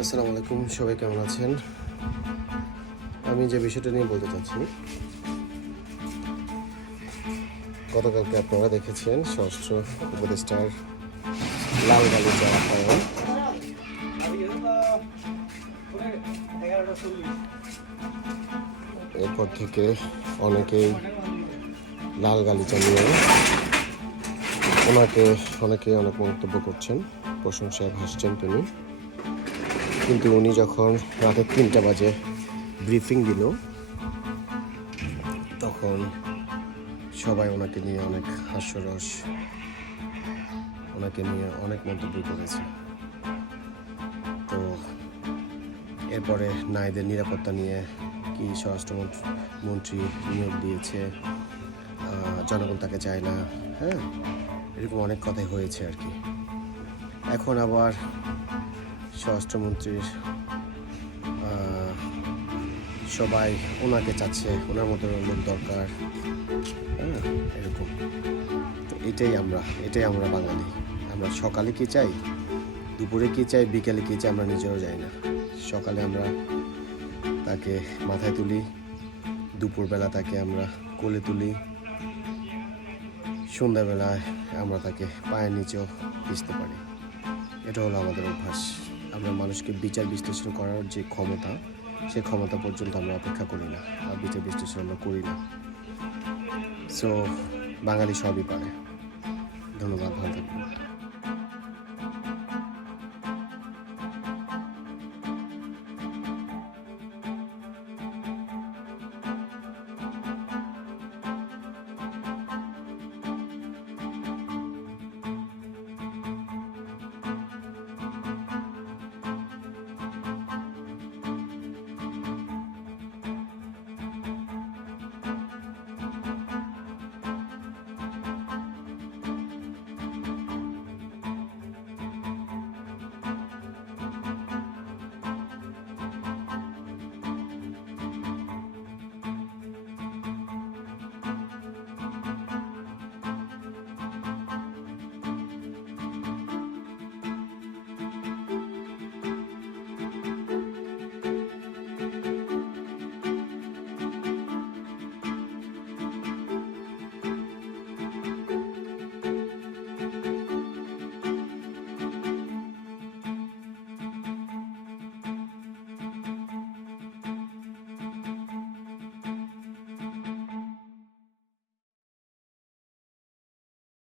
আসসালামু আলাইকুম, সবাই কেমন আছেন? আমি যে বিষয়টা নিয়ে বলতে চাচ্ছি, গতকালকে আপনারা দেখেছেন স্বরাষ্ট্র উপদেষ্টার লাল গালিচা আপ্যায়ন। এরপর থেকে অনেকেই লাল গালিচা নিয়ে অনেকে অনেক মন্তব্য করছেন, প্রশংসায় ভাসছেন তিনি। কিন্তু উনি যখন রাতে 3টা বাজে ব্রিফিং দিল, তখন সবাই ওনাকে নিয়ে অনেক হাস্যরস, ওনাকে নিয়ে অনেক মন্তব্য করেছে। তো এরপরে নারীদের নিরাপত্তা নিয়ে কি স্বরাষ্ট্রমন্ত্রী নিয়োগ দিয়েছে, জনগণ তাকে চায় না, হ্যাঁ, এরকম অনেক কথাই হয়েছে আর কি। এখন আবার স্বরাষ্ট্রমন্ত্রীর সবাই ওনাকে চাচ্ছে, ওনার মতো লোক দরকার, হ্যাঁ, এরকম। তো এটাই আমরা বাঙালি। আমরা সকালে কী চাই, দুপুরে কী চাই, বিকেলে কী চাই, আমরা নিজেও যাই না। সকালে আমরা তাকে মাথায় তুলি, দুপুরবেলা তাকে আমরা কোলে তুলি, সন্ধ্যাবেলায় আমরা তাকে পায়ের নিচেও ভিজতে পারি। এটা হলো আমাদের অভ্যাস। আমরা মানুষকে বিচার বিশ্লেষণ করার যে ক্ষমতা, সে ক্ষমতা পর্যন্ত আমরা অপেক্ষা করি না, আর বিচার বিশ্লেষণ আমরা করি না। সো বাঙালি সবই পারে। ধন্যবাদ, ভালো থাকবেন।